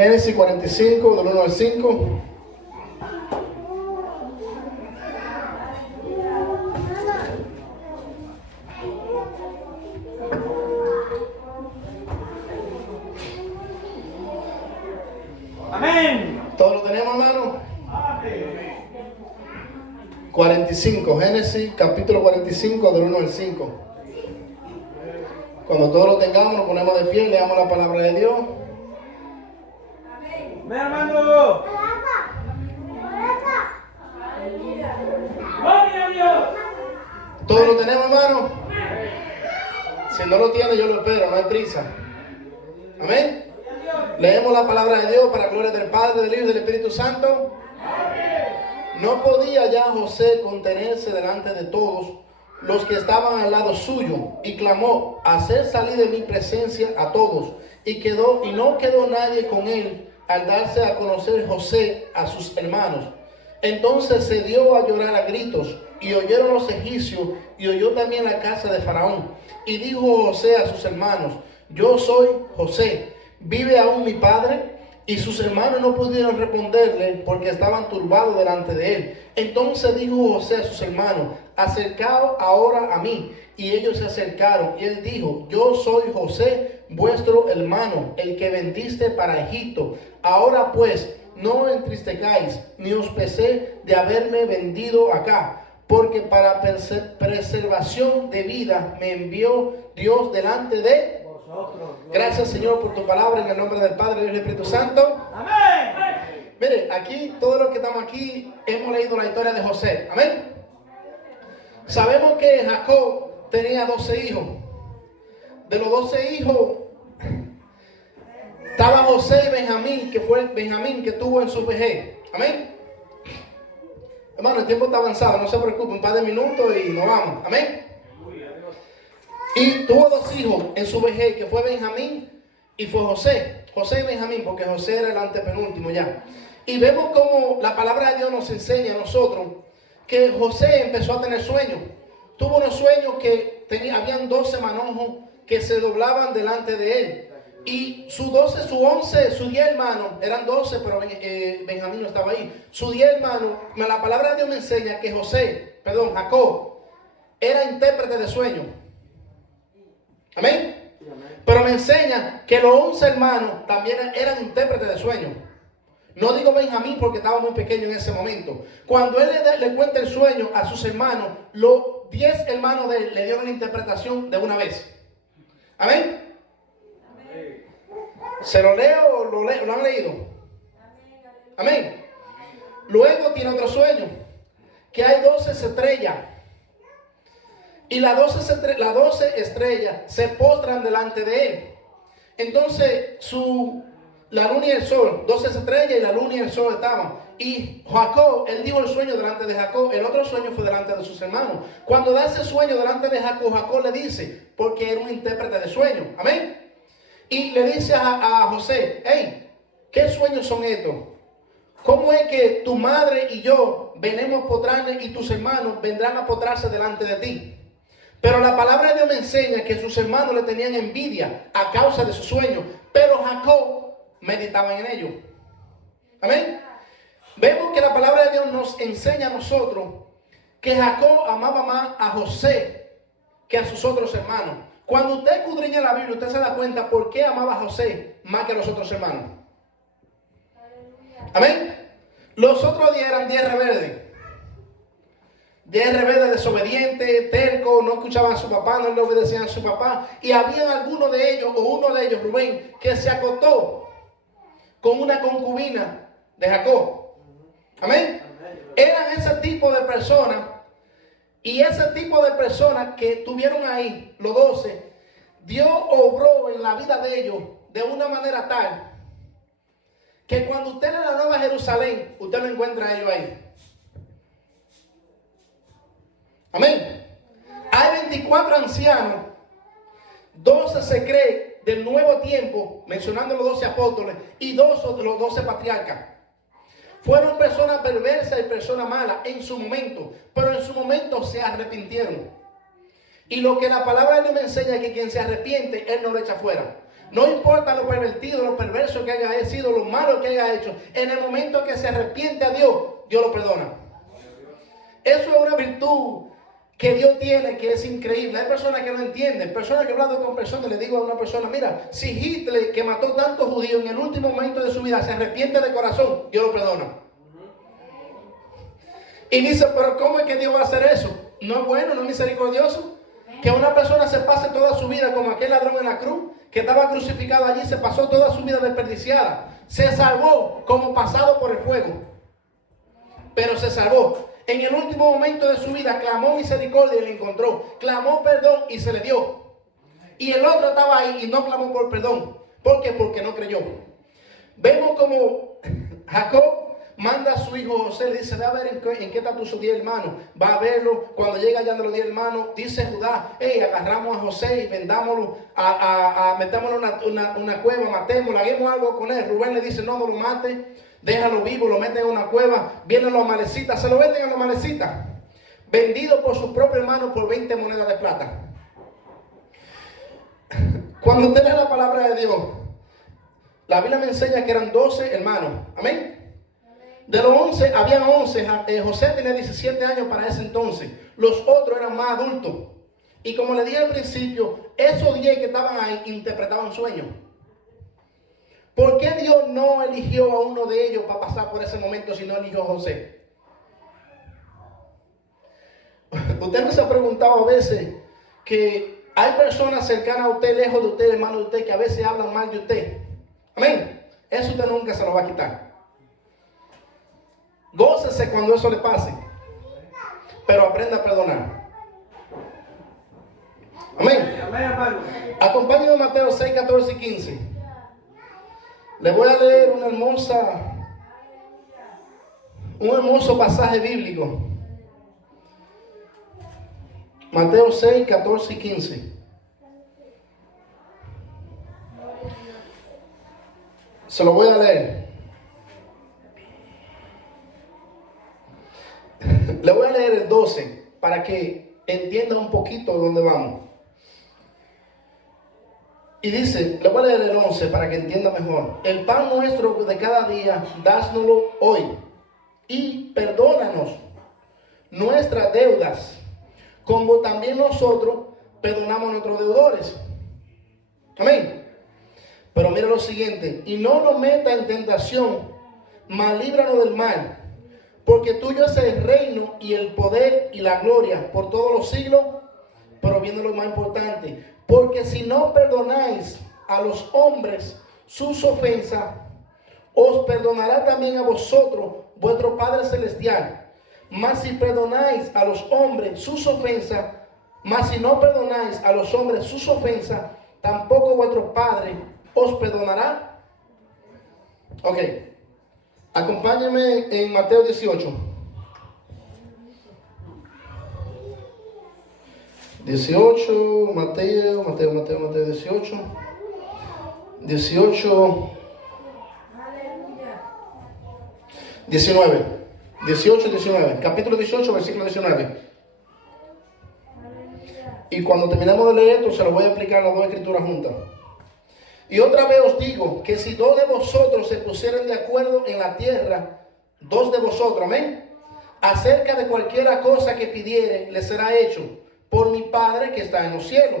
Génesis 45, del 1 al 5. Amén. ¿Todos lo tenemos, hermano? 45, Génesis capítulo 45, del 1 al 5. Cuando todos lo tengamos, nos ponemos de pie y leamos la palabra de Dios. Amén, hermano. Gloria a Dios. ¿Todos lo tenemos, hermano? Si no lo tiene, yo lo espero, no hay prisa. Amén. Leemos la palabra de Dios para gloria del Padre, del Hijo y del Espíritu Santo. No podía ya José contenerse delante de todos los que estaban al lado suyo, y clamó: hacer salir de mi presencia a todos. Y no quedó nadie con él al darse a conocer José a sus hermanos. Entonces se dio a llorar a gritos, y oyeron los egipcios, y oyó también la casa de Faraón. Y dijo José a sus hermanos: yo soy José, ¿vive aún mi padre? Y sus hermanos no pudieron responderle, porque estaban turbados delante de él. Entonces dijo José a sus hermanos: acercaos ahora a mí. Y ellos se acercaron, y él dijo: yo soy José, vuestro hermano, el que vendiste para Egipto. Ahora pues, no entristezcáis, ni os pesé de haberme vendido acá, porque para preservación de vida me envió Dios delante de vosotros. Gracias, Señor, por tu palabra, en el nombre del Padre, del Hijo y del Espíritu Santo. Amén. Mire, aquí, todos los que estamos aquí, hemos leído la historia de José. Amén. Sabemos que Jacob tenía 12 hijos. De los 12 hijos, estaba José y Benjamín, que fue el Benjamín que tuvo en su vejez. Amén. Hermano, el tiempo está avanzado, no se preocupe, un par de minutos y nos vamos. Amén. Y tuvo 2 hijos en su vejez, que fue Benjamín y fue José. José y Benjamín, porque José era el antepenúltimo ya. Y vemos cómo la palabra de Dios nos enseña a nosotros que José empezó a tener sueños. Tuvo unos sueños que habían 12 manojos que se doblaban delante de él. Y sus 12, sus 11, sus 10 hermanos, eran 12, pero Benjamín no estaba ahí. Sus 10 hermanos, la palabra de Dios me enseña que Jacob, era intérprete de sueños. Amén. Pero me enseña que los 11 hermanos también eran intérpretes de sueños. No digo Benjamín porque estaba muy pequeño en ese momento. Cuando él le cuenta el sueño a sus hermanos, los 10 hermanos de él le dieron la interpretación de una vez. Amén. ¿Se lo leo o lo han leído? Amén. Luego tiene otro sueño, que hay 12 estrellas. Y las 12 estrellas se postran delante de él. Entonces la luna y el sol, 12 estrellas y la luna y el sol estaban. Y Jacob, él dijo el sueño delante de Jacob. El otro sueño fue delante de sus hermanos. Cuando da ese sueño delante de Jacob, Jacob le dice, porque era un intérprete de sueños. Amén. Y le dice a José: hey, ¿qué sueños son estos? ¿Cómo es que tu madre y yo venimos a postrarnos y tus hermanos vendrán a postrarse delante de ti? Pero la palabra de Dios me enseña que sus hermanos le tenían envidia a causa de sus sueños, pero Jacob meditaba en ellos. Amén. Vemos que la palabra de Dios nos enseña a nosotros que Jacob amaba más a José que a sus otros hermanos. Cuando usted escudriña la Biblia, usted se da cuenta por qué amaba a José más que a los otros hermanos. Amén. Los otros 10 eran 10 rebeldes. 10 rebeldes desobedientes, tercos, no escuchaban a su papá, no le obedecían a su papá. Y había algunos de ellos, o uno de ellos, Rubén, que se acostó con una concubina de Jacob. Amén. Eran ese tipo de personas. Y ese tipo de personas que tuvieron ahí, los 12, Dios obró en la vida de ellos de una manera tal que cuando usted en la Nueva Jerusalén, usted lo encuentra a ellos ahí. Amén. Hay 24 ancianos, 12 se cree del nuevo tiempo, mencionando los 12 apóstoles, y los 12 patriarcas. Fueron personas perversas y personas malas en su momento, pero en su momento se arrepintieron. Y lo que la palabra de Dios me enseña es que quien se arrepiente, Él no lo echa fuera. No importa lo pervertido, lo perverso que haya sido, lo malo que haya hecho. En el momento que se arrepiente a Dios, Dios lo perdona. Eso es una virtud que Dios tiene, que es increíble. Hay personas que no entienden. Personas que he hablado con personas, le digo a una persona, mira, si Hitler, que mató tantos judíos, en el último momento de su vida se arrepiente de corazón, Dios lo perdona. Y dice, pero ¿cómo es que Dios va a hacer eso? No es bueno, no es misericordioso. Que una persona se pase toda su vida como aquel ladrón en la cruz, que estaba crucificado allí, se pasó toda su vida desperdiciada. Se salvó como pasado por el fuego. Pero se salvó. En el último momento de su vida clamó misericordia y le encontró. Clamó perdón y se le dio. Y el otro estaba ahí y no clamó por perdón. ¿Por qué? Porque no creyó. Vemos como Jacob manda a su hijo José, le dice, ve a ver en qué está tus 10 hermanos. Va a verlo. Cuando llega allá de los 10 hermanos, dice Judá, hey, agarramos a José y vendámoslo, metámoslo en una cueva, matémoslo, hagamos algo con él. Rubén le dice, no lo mate, déjalo vivo, lo meten en una cueva. Vienen los amalecitas, se lo venden a los amalecitas. Vendido por su propio hermano por 20 monedas de plata. Cuando usted lee la palabra de Dios, la Biblia me enseña que eran 12 hermanos. Amén. De los 11, habían 11. José tenía 17 años para ese entonces. Los otros eran más adultos. Y como le dije al principio, esos 10 que estaban ahí interpretaban sueños. ¿Por qué Dios no eligió a uno de ellos para pasar por ese momento si no eligió a José? Usted no se ha preguntado a veces que hay personas cercanas a usted, lejos de usted, hermano de usted, que a veces hablan mal de usted. Amén. Eso usted nunca se lo va a quitar. Gócese cuando eso le pase, pero aprenda a perdonar. Amén. Acompáñenme a Mateo 6, 14 y 15. Le voy a leer un hermoso pasaje bíblico. Mateo 6, 14 y 15. Se lo voy a leer. Le voy a leer el 12 para que entienda un poquito de dónde vamos. Y dice, le voy a leer el 11 para que entienda mejor. El pan nuestro de cada día, dásnoslo hoy. Y perdónanos nuestras deudas, como también nosotros perdonamos a nuestros deudores. Amén. Pero mira lo siguiente. Y no nos meta en tentación, mas líbranos del mal. Porque tuyo es el reino y el poder y la gloria por todos los siglos. Pero viene lo más importante. Porque si no perdonáis a los hombres sus ofensas, os perdonará también a vosotros vuestro Padre Celestial. Mas si perdonáis a los hombres sus ofensas, mas si no perdonáis a los hombres sus ofensas, tampoco vuestro Padre os perdonará. Ok. Acompáñenme en Mateo 18. 18, Mateo 18. 18. 19. 18, 19. Capítulo 18, versículo 19. Y cuando terminemos de leer esto, se lo voy a explicar las dos escrituras juntas. Y otra vez os digo que si 2 de vosotros se pusieran de acuerdo en la tierra, 2 de vosotros, amén, acerca de cualquiera cosa que pidiere, le será hecho por mi Padre que está en los cielos.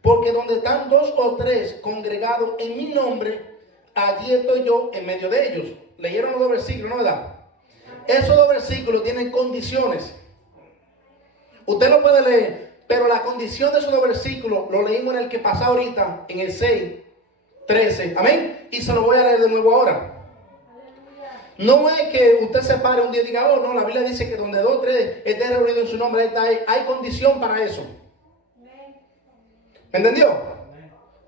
Porque donde están 2 o 3 congregados en mi nombre, allí estoy yo en medio de ellos. ¿Leyeron los 2 versículos, no verdad? Esos 2 versículos tienen condiciones. Usted lo puede leer, pero la condición de esos 2 versículos lo leímos en el que pasó ahorita, en el 6, 13, amén. Y se lo voy a leer de nuevo ahora. No es que usted se pare un día y diga, oh no, la Biblia dice que donde 2 o 3 estén reunidos en su nombre, ahí está. Hay condición para eso. ¿Me entendió?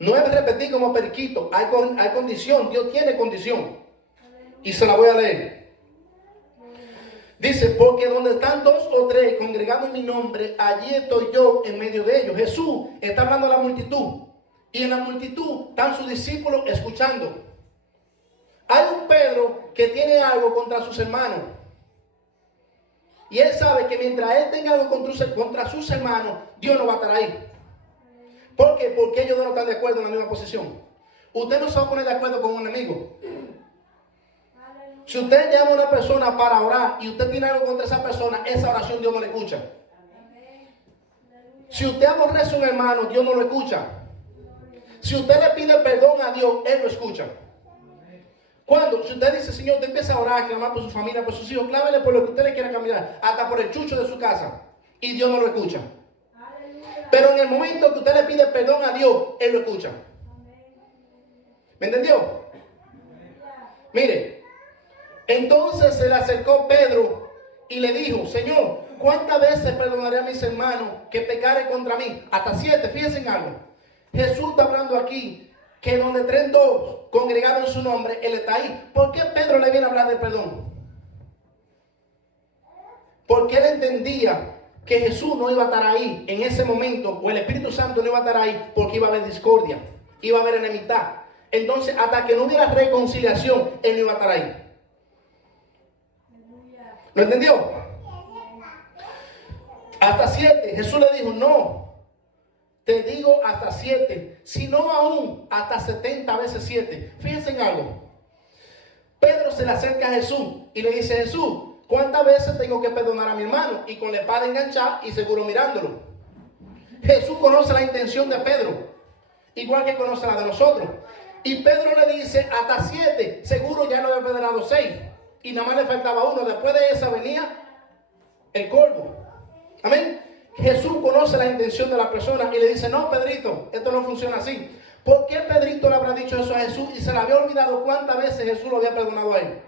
No es repetir como periquito, hay condición. Dios tiene condición. Y se la voy a leer. Dice, porque donde están 2 o 3 congregados en mi nombre, allí estoy yo en medio de ellos. Jesús está hablando a la multitud. Y en la multitud están sus discípulos escuchando. Hay un Pedro que tiene algo contra sus hermanos. Y él sabe que mientras él tenga algo contra sus hermanos, Dios no va a estar ahí. ¿Por qué? Porque ellos no están de acuerdo en la misma posición. usted no se va a poner de acuerdo con un enemigo. Si usted llama a una persona para orar y usted tiene algo contra esa persona, esa oración Dios no le escucha. Si usted aborrece a un hermano, Dios no lo escucha. Si usted le pide perdón a Dios, Él lo escucha. Cuando, si usted dice, Señor, usted empieza a orar, a clamar por su familia, por sus hijos, clávele por lo que usted le quiera caminar, hasta por el chucho de su casa, y Dios no lo escucha. Pero en el momento que usted le pide perdón a Dios, Él lo escucha. ¿Me entendió? Mire, entonces se le acercó Pedro y le dijo, Señor, ¿cuántas veces perdonaré a mis hermanos que pecaren contra mí? Hasta 7, fíjense en algo. Jesús está hablando aquí que donde 3 o 2 congregados en su nombre, Él está ahí. ¿Por qué Pedro le viene a hablar de perdón? Porque él entendía que Jesús no iba a estar ahí en ese momento, o el Espíritu Santo no iba a estar ahí porque iba a haber discordia, iba a haber enemistad. Entonces, hasta que no hubiera reconciliación, Él no iba a estar ahí. ¿Lo entendió? Hasta 7. Jesús le dijo, no. Te digo hasta 7, si no aún hasta 70 veces 7. Fíjense en algo. Pedro se le acerca a Jesús y le dice, Jesús, ¿cuántas veces tengo que perdonar a mi hermano? Y con la espada enganchada y seguro mirándolo. Jesús conoce la intención de Pedro, igual que conoce la de nosotros. Y Pedro le dice, hasta 7, seguro ya no había perdonado 6. Y nada más le faltaba 1. Después de esa venía el colmo. Amén. Jesús conoce la intención de la persona y le dice, no, Pedrito, esto no funciona así. ¿Por qué Pedrito le habrá dicho eso a Jesús y se le había olvidado cuántas veces Jesús lo había perdonado a él?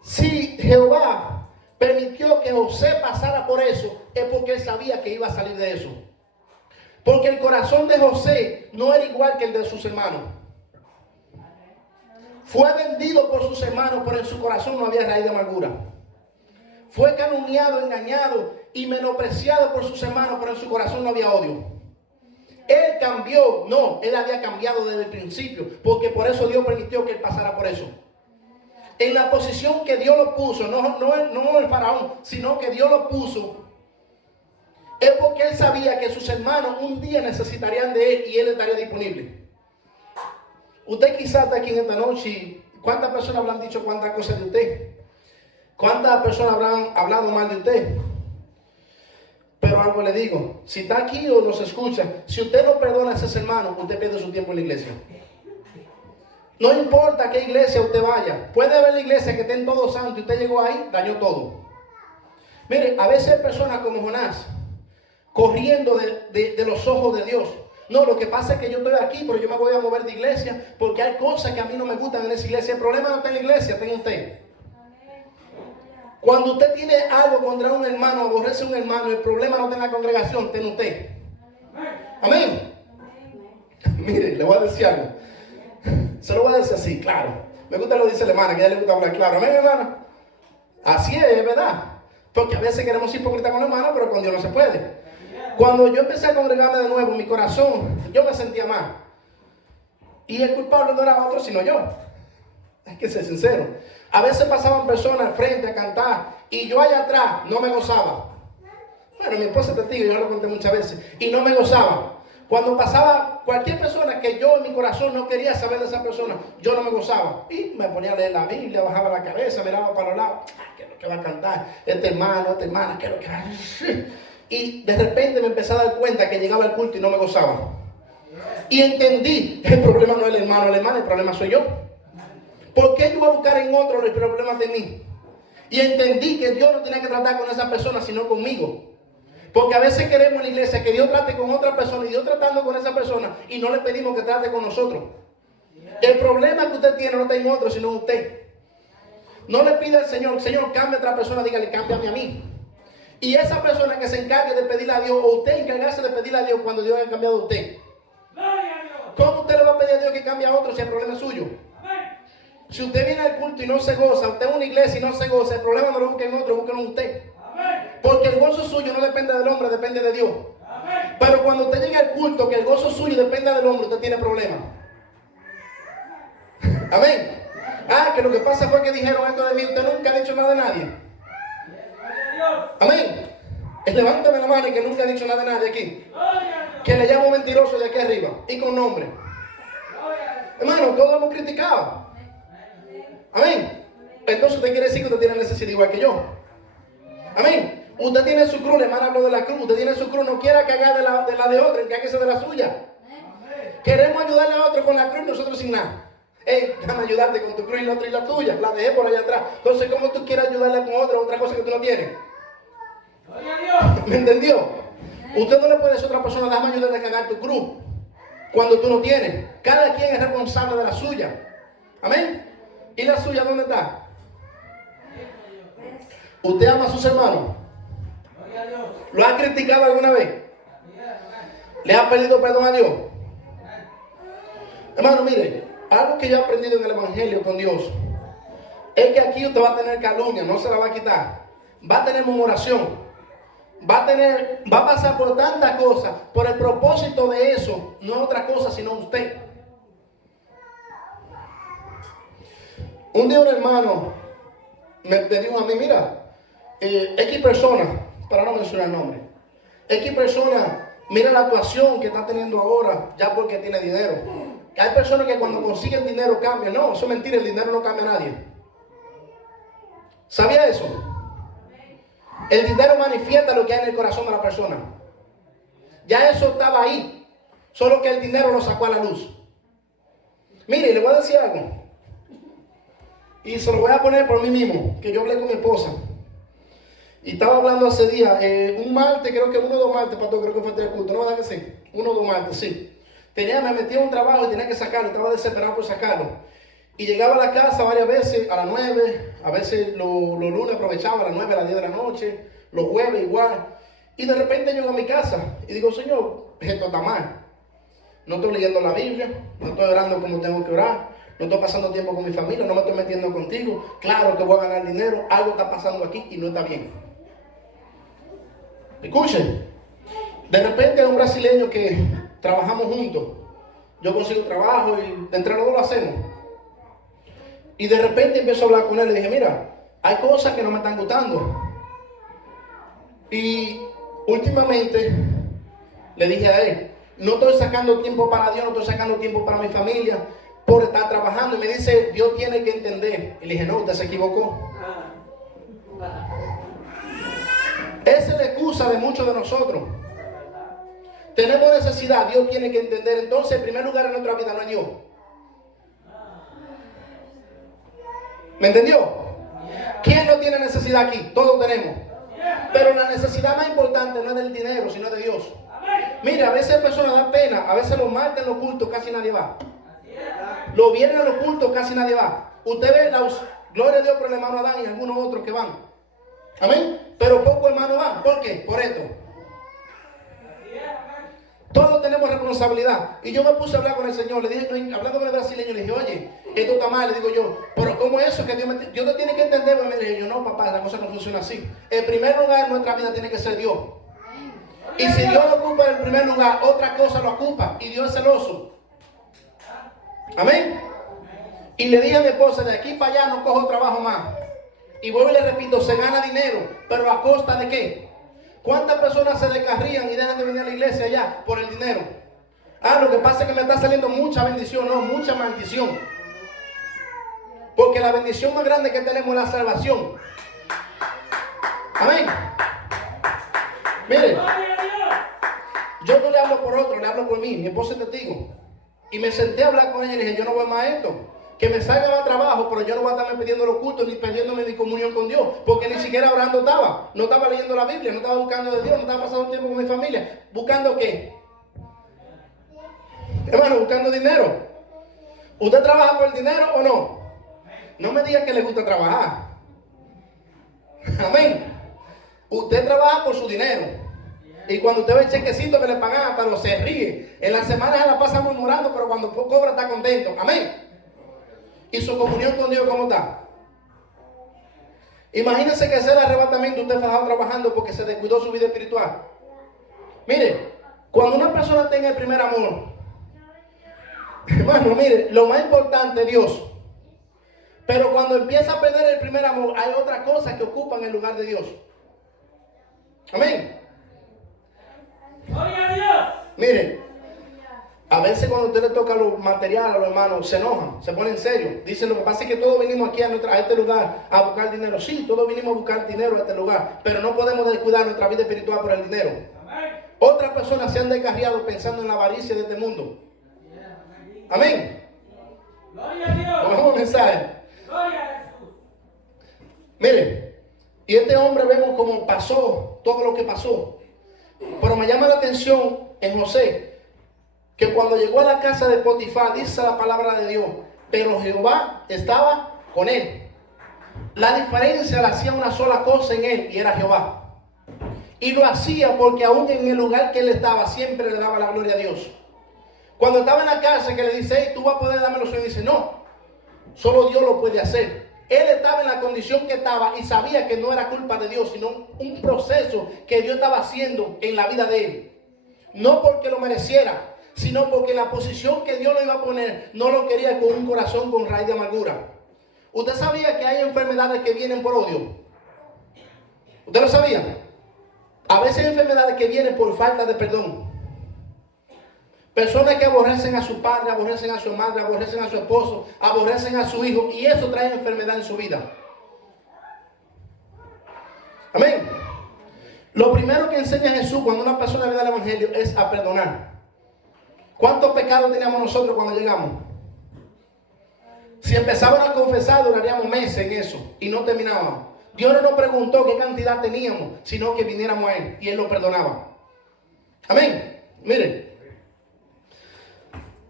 Si Jehová permitió que José pasara por eso, es porque él sabía que iba a salir de eso. Porque el corazón de José no era igual que el de sus hermanos. Fue vendido por sus hermanos, pero en su corazón no había raíz de amargura. Fue calumniado, engañado y menospreciado por sus hermanos, pero en su corazón no había odio. Él cambió, no, él había cambiado desde el principio, porque por eso Dios permitió que él pasara por eso. En la posición que Dios lo puso, no el faraón, sino que Dios lo puso, es porque él sabía que sus hermanos un día necesitarían de él y él estaría disponible. Usted quizás está aquí en esta noche y ¿cuántas personas habrán dicho cuántas cosas de usted? ¿Cuántas personas habrán hablado mal de usted? Pero algo le digo, si está aquí o nos escucha, si usted no perdona a ese hermano, usted pierde su tiempo en la iglesia. No importa a qué iglesia usted vaya, puede haber la iglesia que estén todos santos y usted llegó ahí, dañó todo. Mire, a veces hay personas como Jonás, corriendo de los ojos de Dios. No, lo que pasa es que yo estoy aquí, pero yo me voy a mover de iglesia porque hay cosas que a mí no me gustan en esa iglesia. El problema no está en la iglesia, está en usted. Cuando usted tiene algo contra un hermano, aborrece a un hermano, el problema no está en la congregación, está en usted. Amén. Mire, le voy a decir algo. Se lo voy a decir así, claro. Me gusta lo que dice la hermana, que a ella le gusta hablar claro. Amén, hermana. Así es verdad. Porque a veces queremos ser hipócritas con la hermana, pero con Dios no se puede. Cuando yo empecé a congregarme de nuevo, mi corazón, yo me sentía mal. Y el culpable no era otro, sino yo. Hay que ser sincero. A veces pasaban personas al frente a cantar y yo allá atrás no me gozaba. Bueno, mi esposa es testigo, yo lo conté muchas veces. Y no me gozaba. Cuando pasaba cualquier persona que yo en mi corazón no quería saber de esa persona, yo no me gozaba. Y me ponía a leer la Biblia, bajaba la cabeza, miraba para los lados. ¿Qué es lo que va a cantar? Este hermano, esta hermana, ¿qué es lo que va a decir? Y de repente me empecé a dar cuenta que llegaba al culto y no me gozaba. Y entendí, el problema no es el hermano o la hermana, el problema soy yo. ¿Por qué yo voy a buscar en otro los problemas de mí? Y entendí que Dios no tiene que tratar con esa persona, sino conmigo. Porque a veces queremos en la iglesia que Dios trate con otra persona y Dios tratando con esa persona y no le pedimos que trate con nosotros. El problema que usted tiene no está en otro, sino en usted. No le pida al Señor, Señor, cambia a otra persona, dígale, cámbiame a mí. Y esa persona que se encargue de pedirle a Dios, o usted encargarse de pedirle a Dios cuando Dios haya cambiado a usted. ¿Cómo usted le va a pedir a Dios que cambie a otro si el problema es suyo? Si usted viene al culto y no se goza, usted es una iglesia y no se goza, el problema no lo busque en otro, búsquelo en usted. Porque el gozo suyo no depende del hombre, depende de Dios. Pero cuando usted llega al culto, que el gozo suyo dependa del hombre, usted tiene problemas. Amén. Ah, que lo que pasa fue que dijeron esto de mí, usted nunca ha dicho nada de nadie. Amén. Levántame la mano y que nunca ha dicho nada de nadie aquí. que le llamo mentiroso de aquí arriba y con nombre. Hermano, todos hemos criticado. Amén. Entonces usted quiere decir que usted tiene necesidad igual que yo. Amén. Usted tiene su cruz, la hermana habló de la cruz. Usted tiene su cruz, no quiera que haga de la de otra, que haga de la suya. Queremos ayudarle a otro con la cruz, nosotros sin nada. Déjame ayudarte con tu cruz y la otra y la tuya. La dejé por allá atrás. Entonces, ¿cómo tú quieres ayudarle con otra cosa que tú no tienes? ¿Me entendió? Usted no le puede decir a otra persona, déjame ayudarle a cargar tu cruz cuando tú no tienes. Cada quien es responsable de la suya. Amén. ¿Y la suya dónde está? ¿Usted ama a sus hermanos? ¿Lo ha criticado alguna vez? ¿Le ha pedido perdón a Dios? Hermano, mire, algo que yo he aprendido en el Evangelio con Dios es que aquí usted va a tener calumnia, no se la va a quitar. Va a tener murmuración. Va a pasar por tantas cosas. Por el propósito de eso, no es otra cosa sino usted. Un día un hermano me dijo a mí, mira, X persona, para no mencionar el nombre, X persona, mira la actuación que está teniendo ahora ya porque tiene dinero. Hay personas que cuando consiguen dinero cambian. No, eso es mentira, el dinero no cambia a nadie. ¿Sabía eso? El dinero manifiesta lo que hay en el corazón de la persona. Ya eso estaba ahí, solo que el dinero lo sacó a la luz. Mire, le voy a decir algo. Y se lo voy a poner por mí mismo, que yo hablé con mi esposa. Y estaba hablando hace días, un martes, creo que 1 o 2 martes, pastor, creo que fue el culto, ¿no verdad que sí? 1 o 2 martes, sí. Me metí en un trabajo y tenía que sacarlo, estaba desesperado por sacarlo. Y llegaba a la casa varias veces, a las 9, a veces los lunes aprovechaba a las 9, a las 10 de la noche, los jueves igual. Y de repente llego a mi casa y digo, Señor, esto está mal. No estoy leyendo la Biblia, no estoy orando como tengo que orar, no estoy pasando tiempo con mi familia, no me estoy metiendo contigo. Claro que voy a ganar dinero, algo está pasando aquí y no está bien. Escuchen, de repente hay un brasileño que trabajamos juntos. Yo consigo trabajo y entre los dos lo hacemos. Y de repente empiezo a hablar con él y dije, mira, hay cosas que no me están gustando. Y últimamente le dije a él, no estoy sacando tiempo para Dios, no estoy sacando tiempo para mi familia por estar trabajando. Y me dice, Dios tiene que entender. Y le dije, no, usted se equivocó. Esa es la excusa de muchos de nosotros. Tenemos necesidad, Dios tiene que entender. Entonces, en primer lugar en nuestra vida no es Dios. ¿Me entendió? ¿Quién no tiene necesidad aquí? Todos tenemos. Pero la necesidad más importante no es del dinero, sino de Dios. Mira, a veces personas dan pena, a veces los martes en los cultos casi nadie va. Los viernes en los cultos casi nadie va. Usted ve, gloria a Dios por el hermano Adán y algunos otros que van. Amén. Pero pocos hermanos van. ¿Por qué? Por esto. Todos tenemos responsabilidad. Y yo me puse a hablar con el Señor. Le dije, hablando con el brasileño, le dije, oye, esto está mal. Le digo yo, pero ¿cómo es eso? Que Dios te tiene que entender. Y me dije yo, no, papá, la cosa no funciona así. En primer lugar, en nuestra vida tiene que ser Dios. Y si Dios lo ocupa en el primer lugar, otra cosa lo ocupa. Y Dios es celoso. Amén. Y le dije a mi esposa, de aquí para allá no cojo trabajo más. Y vuelvo y le repito, se gana dinero. ¿Pero a costa de qué? ¿Cuántas personas se descarrían y dejan de venir a la iglesia allá por el dinero? Lo que pasa es que me está saliendo mucha bendición, no, mucha maldición. Porque la bendición más grande que tenemos es la salvación. Amén. Miren, yo no le hablo por otro, le hablo por mí. Mi esposa es testigo. Y me senté a hablar con ella y le dije, yo no voy más a esto. Que me salga más trabajo, pero yo no voy a estarme pidiendo los cultos ni pidiéndome mi comunión con Dios. Porque ni siquiera orando estaba. No estaba leyendo la Biblia, no estaba buscando de Dios, no estaba pasando tiempo con mi familia. ¿Buscando qué? Hermano, buscando dinero. ¿Usted trabaja por el dinero o no? No me diga que le gusta trabajar. Amén. Usted trabaja por su dinero. Y cuando usted ve el chequecito que le pagan, hasta lo se ríe. En las semanas se la pasa murmurando, pero cuando cobra está contento. Amén. ¿Y su comunión con Dios cómo está? Imagínense que ese arrebatamiento usted fajado trabajando porque se descuidó su vida espiritual. Mire, cuando una persona tenga el primer amor, hermano, mire, lo más importante es Dios. Pero cuando empieza a perder el primer amor, hay otra cosa que ocupan el lugar de Dios. Amén. ¡Gloria a Dios! Miren, a veces cuando usted le toca los materiales a los hermanos, se enojan, se ponen serios. Dicen, lo que pasa es que todos vinimos aquí a este lugar a buscar dinero. Sí, todos vinimos a buscar dinero a este lugar, pero no podemos descuidar nuestra vida espiritual por el dinero. Otras personas se han descarriado pensando en la avaricia de este mundo. Amén. Gloria a Dios. Vamos a mensaje. Gloria a Jesús. Miren, y este hombre vemos cómo pasó todo lo que pasó. Pero me llama la atención en José, que cuando llegó a la casa de Potifar, dice la palabra de Dios, pero Jehová estaba con él. La diferencia la hacía una sola cosa en él, y era Jehová. Y lo hacía porque aún en el lugar que él estaba, siempre le daba la gloria a Dios. Cuando estaba en la cárcel, que le dice, hey, tú vas a poder darme los sueños, dice, no, solo Dios lo puede hacer. Él estaba en la condición que estaba y sabía que no era culpa de Dios, sino un proceso que Dios estaba haciendo en la vida de él. No porque lo mereciera, sino porque la posición que Dios lo iba a poner, no lo quería con un corazón con raíz de amargura. ¿Usted sabía que hay enfermedades que vienen por odio? ¿Usted lo sabía? A veces hay enfermedades que vienen por falta de perdón. Personas que aborrecen a su padre, aborrecen a su madre, aborrecen a su esposo, aborrecen a su hijo, y eso trae enfermedad en su vida. Amén. Lo primero que enseña Jesús cuando una persona le da el evangelio es a perdonar. ¿Cuántos pecados teníamos nosotros cuando llegamos? Si empezábamos a confesar, duraríamos meses en eso y no terminábamos. Dios no nos preguntó qué cantidad teníamos, sino que viniéramos a Él y Él lo perdonaba. Amén. Miren,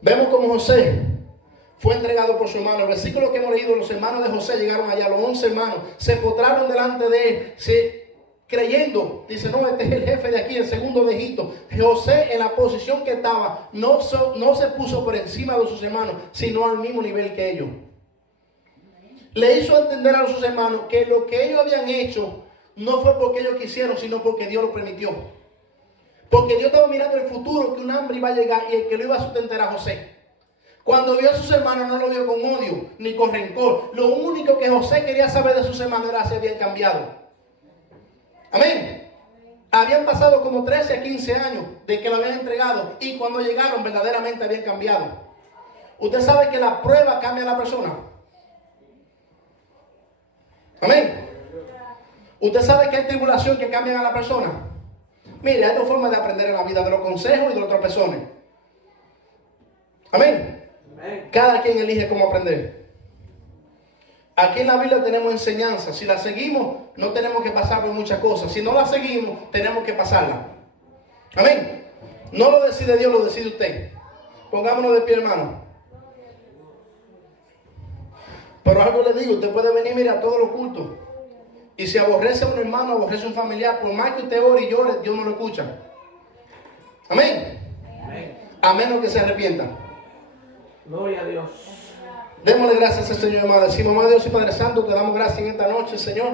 vemos como José fue entregado por su hermano. El versículo que hemos leído, los hermanos de José llegaron allá, los 11 hermanos, se postraron delante de él, creyendo, dice, no, este es el jefe de aquí, el segundo de Egipto. José, en la posición que estaba, no se puso por encima de sus hermanos, sino al mismo nivel que ellos. Le hizo entender a sus hermanos que lo que ellos habían hecho no fue porque ellos quisieron, sino porque Dios lo permitió. Porque Dios estaba mirando el futuro, que un hambre iba a llegar y el que lo iba a sustentar era José. Cuando vio a sus hermanos, no lo vio con odio ni con rencor. Lo único que José quería saber de sus hermanos era si habían cambiado. Amén. Habían pasado como 13 a 15 años de que lo habían entregado, y cuando llegaron verdaderamente habían cambiado. Usted sabe que la prueba cambia a la persona. Amén. Usted sabe que hay tribulación que cambian a la persona. Mire, hay dos formas de aprender en la vida, de los consejos y de los tropezones. Amén. Cada quien elige cómo aprender. Aquí en la Biblia tenemos enseñanza. Si la seguimos, no tenemos que pasar por muchas cosas. Si no la seguimos, tenemos que pasarla. Amén. No lo decide Dios, lo decide usted. Pongámonos de pie, hermano. Pero algo le digo, usted puede venir, mira, a todos los cultos. Y si aborrece a un hermano, aborrece a un familiar, por más que usted ore y llore, Dios no lo escucha. Amén. A menos que se arrepienta. Gloria a Dios. Démosle gracias al Señor, hermano. Decimos, amado Dios y Padre Santo, te damos gracias en esta noche, Señor.